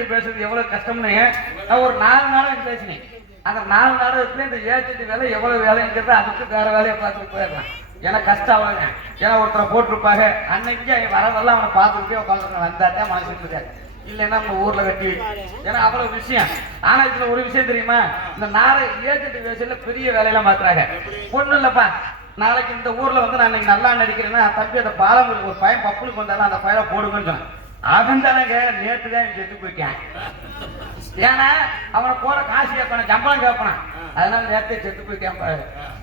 பேசுறது எவ்வளவு கஷ்டம்னு நான் ஒரு 4 நாடகம் பேசினேன். அந்த 4 நாடகத்துல இந்த ஏஜென்ட் வேலை எவ்வளவு வேலைங்கிறத அதுக்கு வேற வேலையை பார்த்துட்டு போயிடலாம். ஏன்னா கஷ்டம் அவ்வளவுங்க. ஏன்னா ஒருத்தரை போட்டிருப்பாங்க அன்னைக்கு வரதெல்லாம் அவனை பார்த்துக்கிட்டே உட்காந்து வந்தாட்டே மனசுக்கு இருக்காரு. இல்லைன்னா நம்ம ஊர்ல வெட்டி ஏன்னா அவ்வளவு விஷயம். ஆனா இதுல ஒரு விஷயம் தெரியுமா, இந்த ஏஜென்ட் வேலையில பெரிய வேலையெல்லாம் மாத்துறாங்க. ஒண்ணும் இல்லப்பா, நாளைக்கு இந்த ஊர்ல வந்து நான் இன்னைக்கு நல்லா நடிக்கிறேன்னா தம்பி அந்த பாலம் ஒரு பையன் பப்புளுக்கு வந்தாலும் அந்த பையனை போடுங்கன்னு சொன்னேன். அவன் தானங்க நேற்று தான் செத்து போயிட்டான். ஏன்னா அவனை போற காசு கேட்பான சம்பளம் கேட்பான், அதனால நேரத்தை செத்து போயிட்டான்.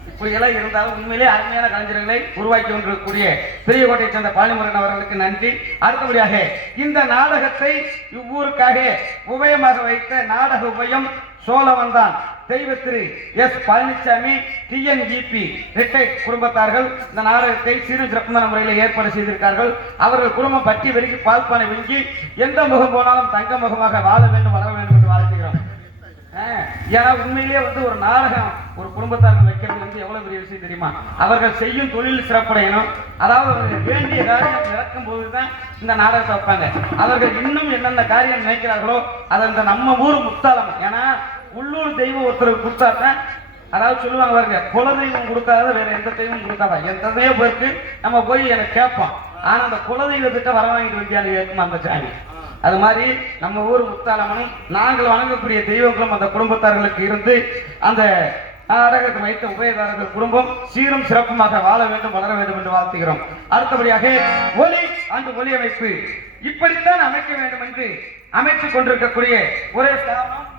இப்படி எல்லாம் இருந்தாலும் உண்மையிலே அருமையான கலைஞர்களை உருவாக்கி கொண்டிருக்கக்கூடிய பெரியகோட்டையை சேர்ந்த பாலிமுருகன் அவர்களுக்கு நன்றி. அடுத்தபடியாக இந்த நாடகத்தை இவ்வூருக்காக உபயமாக வைத்த நாடக உபயம் சோழவந்தான் தெய்வ திரு எஸ் பழனிசாமி டிஎன்இபி ரிட்டையர்ட் குடும்பத்தார்கள் இந்த நாடகத்தை சீரும் சிறப்பான முறையில் ஏற்பாடு செய்திருக்கார்கள். அவர்கள் குடும்பம் பற்றி வெறுக்கி பால்பானை விழுங்கி எந்த முகம் போனாலும் தங்க முகமாக வாழ வேண்டும் வளர வேண்டும் என்று வாழ்த்துகிறோம். ஏன்னா உண்மையிலேயே வந்து ஒரு நாடகம் ஒரு குடும்பத்தார்கள் வைக்கிறது வந்து எவ்வளவு பெரிய விஷயம் தெரியுமா. அவர்கள் செய்யும் தொழில் சிறப்படையணும். அதாவது வேண்டிய காரியம் நடக்கும் போதுதான் இந்த நாடகத்தை வைப்பாங்க. அவர்கள் இன்னும் என்னென்ன காரியம் நினைக்கிறார்களோ அதை இந்த நம்ம ஊர் முத்தாளம். ஏன்னா உள்ளூர் தெய்வம் ஒருத்தருக்கு கொடுத்தாதான், அதாவது சொல்லுவாங்க பாருங்க, குல தெய்வம் கொடுக்காத வேற எந்த தெய்வம் கொடுக்காதா. எத்தனையோ பேருக்கு நம்ம போய் எனக்கு கேட்போம், ஆனா அந்த குலதெய்வத்திட்ட வர வாங்கிட்டு வேண்டிய கேட்குமா அந்த சாமி. அது மாதிரி நம்ம ஊர் முத்தாளம்மனும் நாங்கள் வணங்கக்கூடிய தெய்வங்களும் அந்த குடும்பத்தார்களுக்கு இருந்து அந்த நாடகத்தை வைத்த உபயதாரர்கள் குடும்பம் சீரும் சிறப்புமாக வாழ வேண்டும் வளர வேண்டும் என்று வாழ்த்துகிறோம். அடுத்தபடியாக ஒலி அந்த ஒலி அமைப்பு இப்படித்தான் அமைக்க வேண்டும் என்று அமைத்துக் கொண்டிருக்கக்கூடிய ஒரே ஸ்தாபனம்